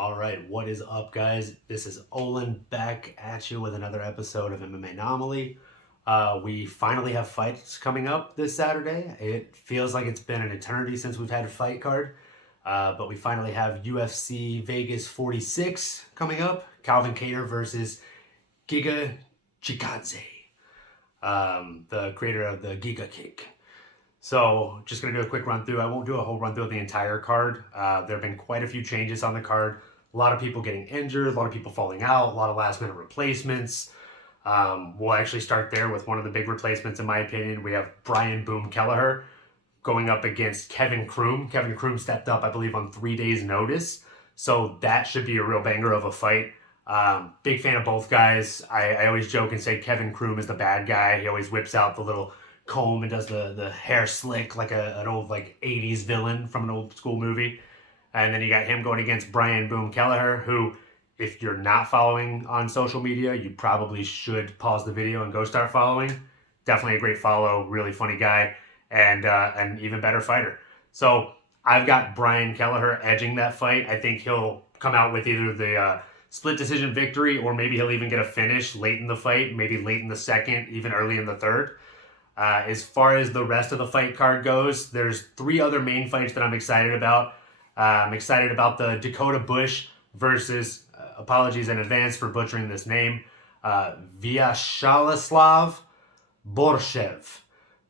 All right, what is up, guys? This is Olin back at you with another episode of MMA Anomaly. We finally have fights coming up this Saturday. It feels like it's been an eternity since we've had a fight card, but we finally have UFC Vegas 46 coming up. Calvin Kattar versus Giga Chikadze, the creator of the Giga Kick. So, just going to do a quick run through. I won't do a whole run through of the entire card. There have been quite a few changes on the card. A lot of people getting injured, a lot of people falling out, a lot of last minute replacements. We'll actually start there with one of the big replacements, in my opinion. We have Brian Boom Kelleher going up against Kevin Kroom. Kevin Kroom stepped up, I believe, on 3 days' notice. So, that should be a real banger of a fight. Big fan of both guys. I always joke and say Kevin Kroom is the bad guy. He always whips out the little comb and does the hair slick like an old 80s villain from an old school movie. And then you got him going against Brian Boom Kelleher, who, if you're not following on social media, you probably should pause the video and go start following. Definitely a great follow, really funny guy, and an even better fighter. So I've got Brian Kelleher edging that fight. I think he'll come out with either the split decision victory, or maybe he'll even get a finish late in the fight, maybe late in the second, even early in the third. As far as the rest of the fight card goes, there's 3 other main fights that I'm excited about. I'm excited about the Dakota Bush versus, apologies in advance for butchering this name, Vyacheslav Borshev.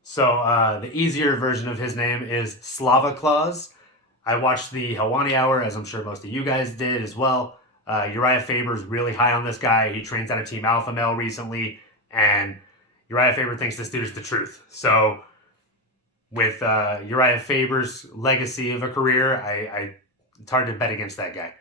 So the easier version of his name is Slava Claus. I watched the Helwani Hour, as I'm sure most of you guys did as well. Uriah Faber's really high on this guy. He trains out of Team Alpha Male recently, and Uriah Faber thinks this dude is the truth. So with Uriah Faber's legacy of a career, it's hard to bet against that guy.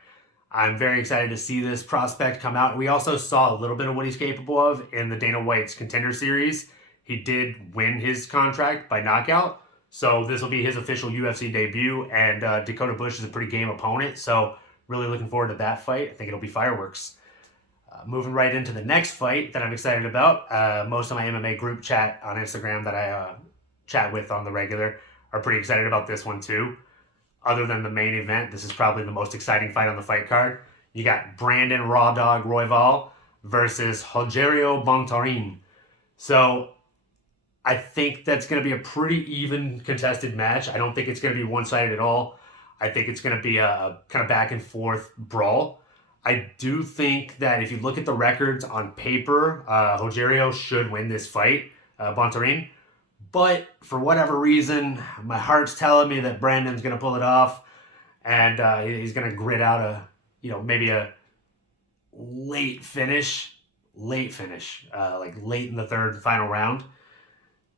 I'm very excited to see this prospect come out. We also saw a little bit of what he's capable of in the Dana White's Contender Series. He did win his contract by knockout, so this will be his official UFC debut, and Dakota Bush is a pretty game opponent, so really looking forward to that fight. I think it'll be fireworks. Moving right into the next fight that I'm excited about. Most of my MMA group chat on Instagram that I chat with on the regular are pretty excited about this one too. Other than the main event, this is probably the most exciting fight on the fight card. You got Brandon Raw Dog Royval versus Rogerio Bontorin. So I think that's going to be a pretty even contested match. I don't think it's going to be one-sided at all. I think it's going to be a kind of back and forth brawl. I do think that if you look at the records on paper, Rogerio should win this fight, Bontorin. But for whatever reason, my heart's telling me that Brandon's going to pull it off, and he's going to grit out maybe a late finish, like late in the third, final round.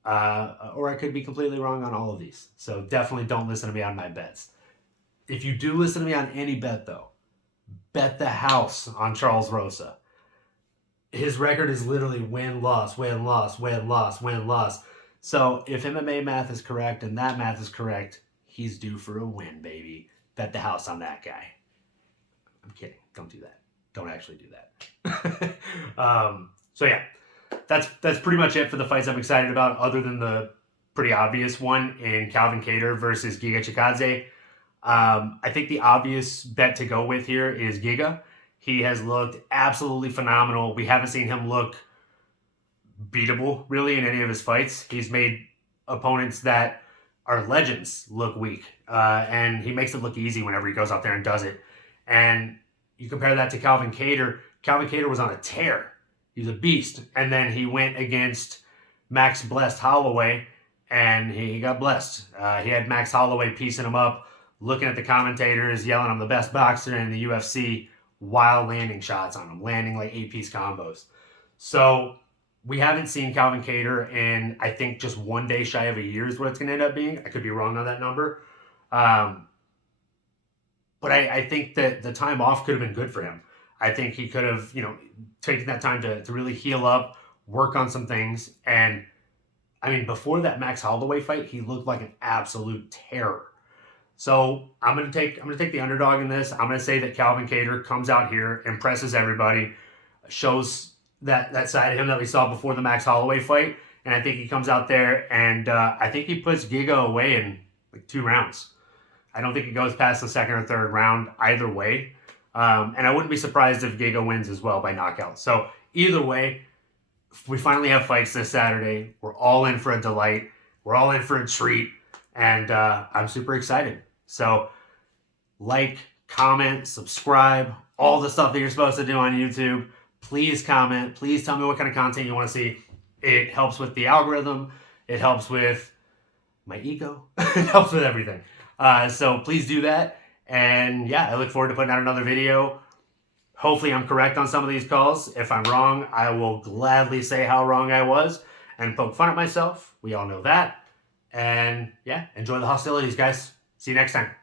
Or I could be completely wrong on all of these. So definitely don't listen to me on my bets. If you do listen to me on any bet, though, bet the house on Charles Rosa. His record is literally win, loss, win, loss, win, loss, win, loss. So if MMA math is correct and that math is correct, he's due for a win, baby. Bet the house on that guy. I'm kidding. Don't do that. Don't actually do that. So yeah, that's pretty much it for the fights I'm excited about, other than the pretty obvious one in Calvin Kattar versus Giga Chikadze. I think the obvious bet to go with here is Giga. He has looked absolutely phenomenal. We haven't seen him look beatable, really, in any of his fights. He's made opponents that are legends look weak, and he makes it look easy whenever he goes out there and does it. And you compare that to Calvin Kattar. Calvin Kattar was on a tear. He's a beast. And then he went against Max Blessed Holloway, and he got blessed. He had Max Holloway piecing him up, looking at the commentators, yelling, "I'm the best boxer in the UFC," while landing shots on him, landing like 8-piece combos. So we haven't seen Calvin Kattar in, I think, just 1 day shy of a year is what it's going to end up being. I could be wrong on that number. But I think that the time off could have been good for him. I think he could have, taken that time to really heal up, work on some things. And, I mean, before that Max Holloway fight, he looked like an absolute terror. So I'm gonna take the underdog in this. I'm gonna say that Calvin Kattar comes out here, impresses everybody, shows that side of him that we saw before the Max Holloway fight, and I think he comes out there and I think he puts Giga away in like 2 rounds. I don't think it goes past the second or third round either way. And I wouldn't be surprised if Giga wins as well by knockout. So either way, we finally have fights this Saturday. We're all in for a delight. We're all in for a treat. And I'm super excited. So like, comment, subscribe, all the stuff that you're supposed to do on YouTube. Please comment. Please tell me what kind of content you want to see. It helps with the algorithm. It helps with my ego. It helps with everything. So please do that. And yeah, I look forward to putting out another video. Hopefully I'm correct on some of these calls. If I'm wrong, I will gladly say how wrong I was and poke fun at myself. We all know that. And yeah, enjoy the hostilities, guys. See you next time.